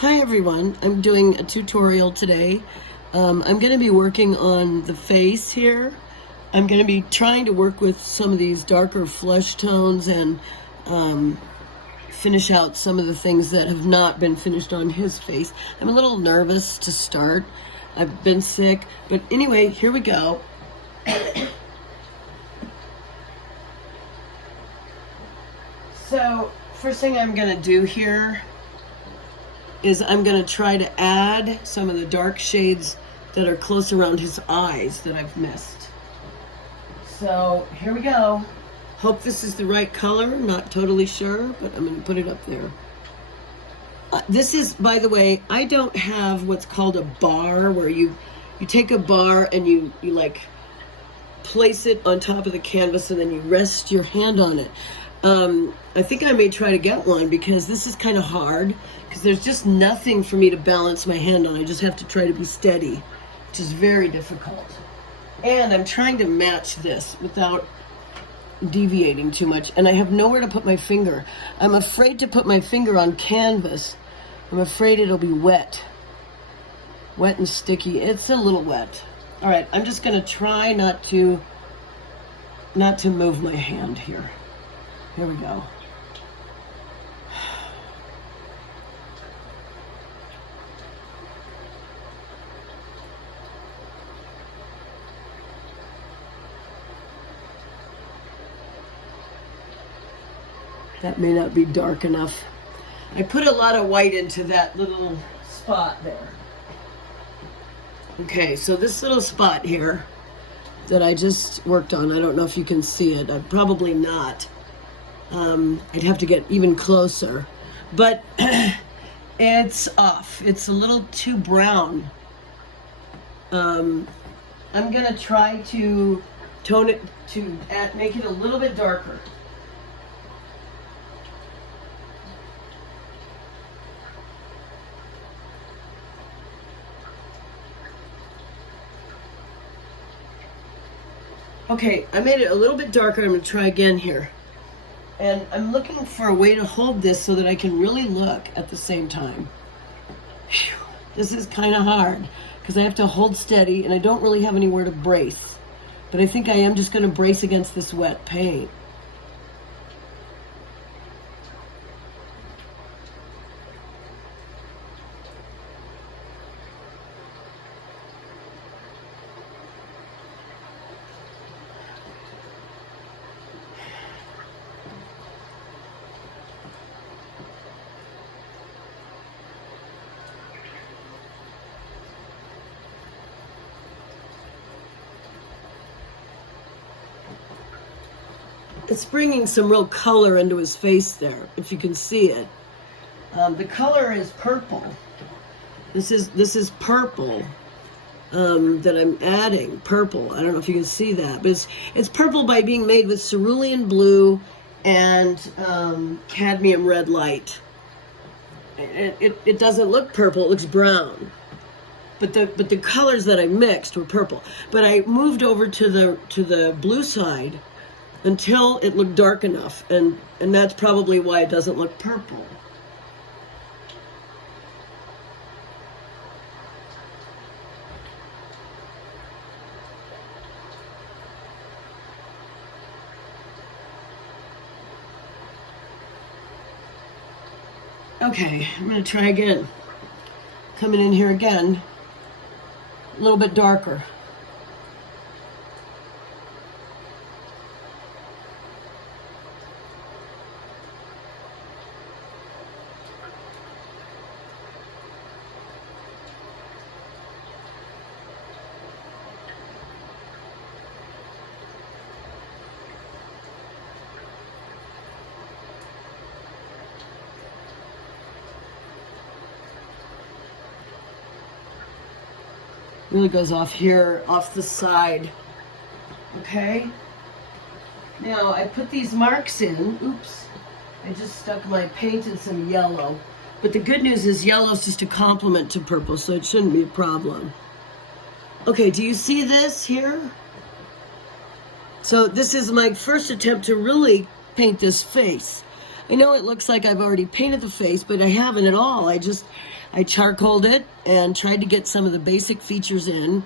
Hi everyone, I'm doing a tutorial today. I'm going to be working on the face here. I'm going to be trying to work with some of these darker flesh tones and finish out some of the things that have not been finished on his face. I'm a little nervous to start. I've been sick, but anyway, here we go. So, first thing I'm going to do here is I'm going to try to add some of the dark shades that are close around his eyes that I've missed. So here we go. Hope this is the right color. Not totally sure, but I'm going to put it up there. This is, by the way, I don't have what's called a bar, where you take a bar and you like place it on top of the canvas and then you rest your hand on it. I think I may try to get one, because this is kind of hard, because there's just nothing for me to balance my hand on. I just have to try to be steady, which is very difficult. And I'm trying to match this without deviating too much, and I have nowhere to put my finger. I'm afraid to put my finger on canvas. I'm afraid it'll be wet and sticky. It's a little wet. All right, I'm just going to try not to move my hand here. Here we go. That may not be dark enough. I put a lot of white into that little spot there. Okay, so this little spot here that I just worked on, I don't know if you can see it. Probably not. I'd have to get even closer. But it's off. It's a little too brown. I'm going to try to tone it, to make it a little bit darker. Okay, I made it a little bit darker. I'm going to try again here. And I'm looking for a way to hold this so that I can really look at the same time. Whew. This is kind of hard, because I have to hold steady and I don't really have anywhere to brace. But I think I am just going to brace against this wet paint. It's bringing some real color into his face there, if you can see it. The color is purple. This is purple that I'm adding. Purple. I don't know if you can see that, but it's purple by being made with cerulean blue and cadmium red light. It doesn't look purple. It looks brown. But the colors that I mixed were purple. But I moved over to the blue side until it looked dark enough, and that's probably why it doesn't look purple. Okay, I'm going to try again. Coming in here again, a little bit darker. Really goes off here, off the side. Okay? Now, I put these marks in. Oops. I just stuck my paint in some yellow. But the good news is yellow is just a complement to purple, so it shouldn't be a problem. Okay, do you see this here? So this is my first attempt to really paint this face. I know it looks like I've already painted the face, but I haven't at all. I charcoaled it and tried to get some of the basic features in,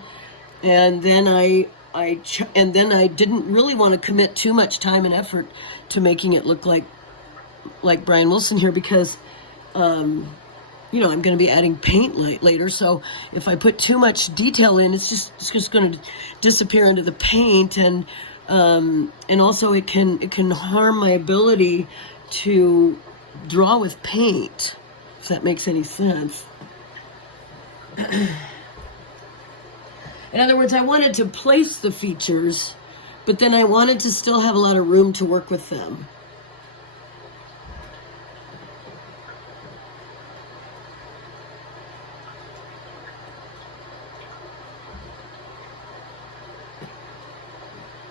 and then I didn't really want to commit too much time and effort to making it look like Brian Wilson here, because you know, I'm going to be adding paint later, so if I put too much detail in, it's just going to disappear into the paint, and also it can harm my ability to draw with paint, if that makes any sense. In other words, I wanted to place the features, but then I wanted to still have a lot of room to work with them.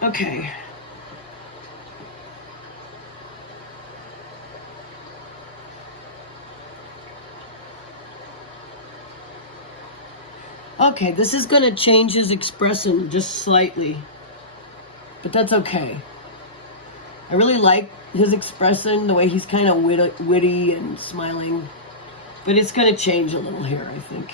Okay. Okay, this is going to change his expression just slightly, but that's okay. I really like his expression, the way he's kind of witty and smiling, but it's going to change a little here, I think.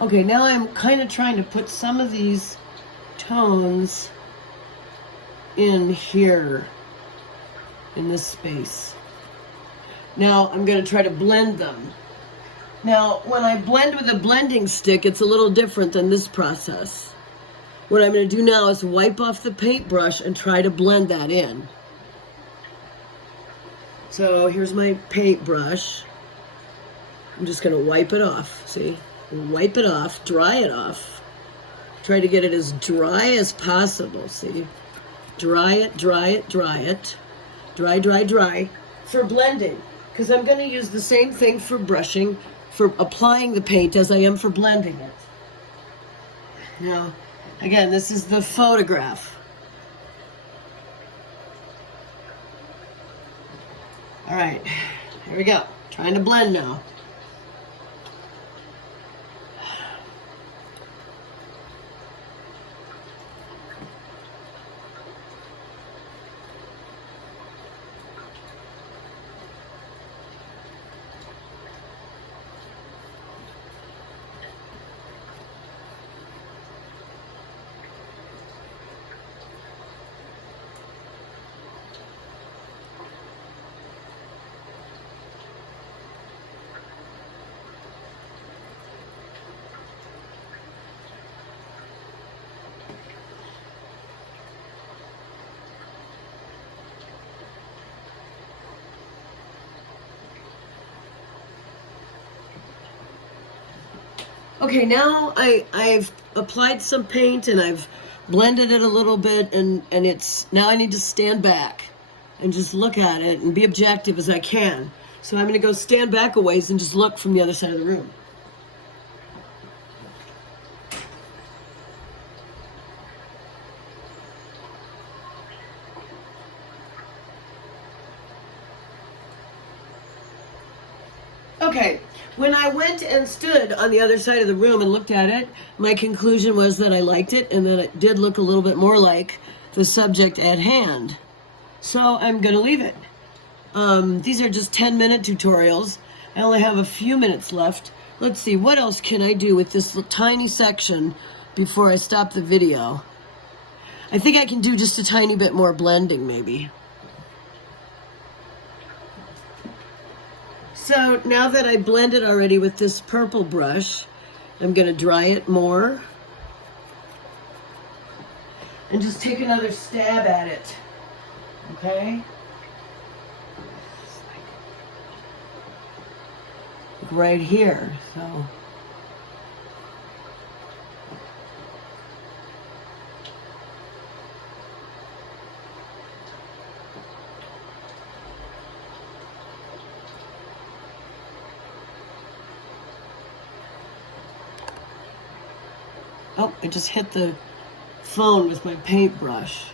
Okay, now I'm kind of trying to put some of these tones in here, in this space. Now I'm going to try to blend them. Now, when I blend with a blending stick, it's a little different than this process. What I'm going to do now is wipe off the paintbrush and try to blend that in. So here's my paintbrush. I'm just going to wipe it off, see? Wipe it off, dry it off. Try to get it as dry as possible, see? Dry it, dry it, dry it. Dry, dry, dry. For blending, because I'm going to use the same thing for brushing, for applying the paint as I am for blending it. Now, again, this is the photograph. All right, here we go. Trying to blend now. Okay, now I've applied some paint and I've blended it a little bit, and now I need to stand back and just look at it and be objective as I can. So I'm going to go stand back a ways and just look from the other side of the room. Okay, when I went and stood on the other side of the room and looked at it, my conclusion was that I liked it and that it did look a little bit more like the subject at hand. So I'm going to leave it. These are just 10-minute tutorials. I only have a few minutes left. Let's see, what else can I do with this tiny section before I stop the video? I think I can do just a tiny bit more blending, maybe. So now that I blended already with this purple brush, I'm going to dry it more and just take another stab at it, okay? Right here, so. Oh, I just hit the phone with my paintbrush.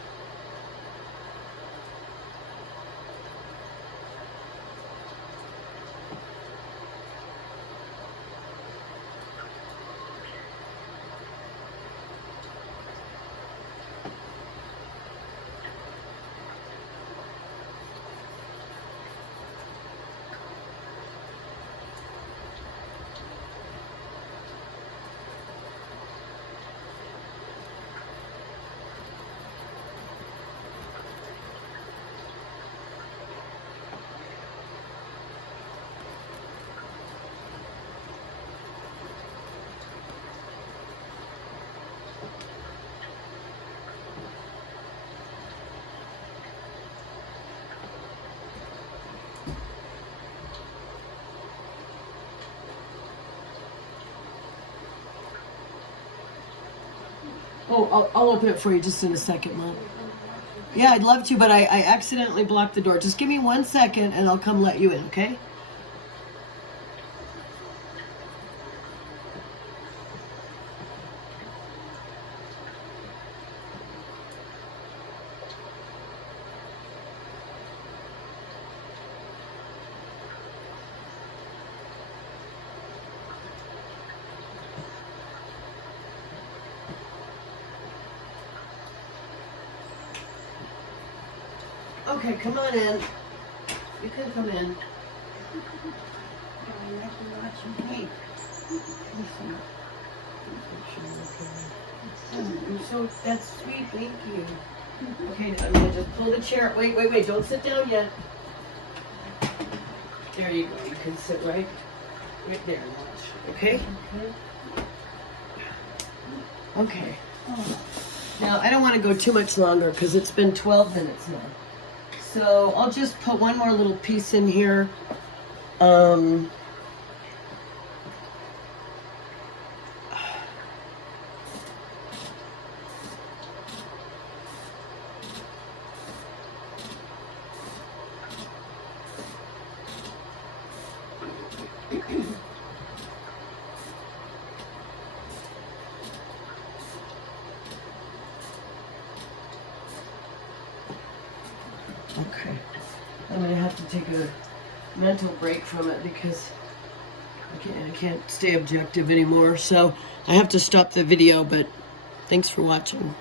Oh, I'll open it for you just in a second, Mom. Yeah, I'd love to, but I accidentally blocked the door. Just give me 1 second and I'll come let you in, okay? Okay, come on in. You can come in. You're so, that's sweet, thank you. Okay, I'm gonna just pull the chair. Wait, don't sit down yet. There you go, you can sit right there and watch, okay? Okay. Now, I don't want to go too much longer because it's been 12 minutes now. So I'll just put one more little piece in here. Okay, I'm gonna have to take a mental break from it because I can't stay objective anymore. So I have to stop the video, but thanks for watching.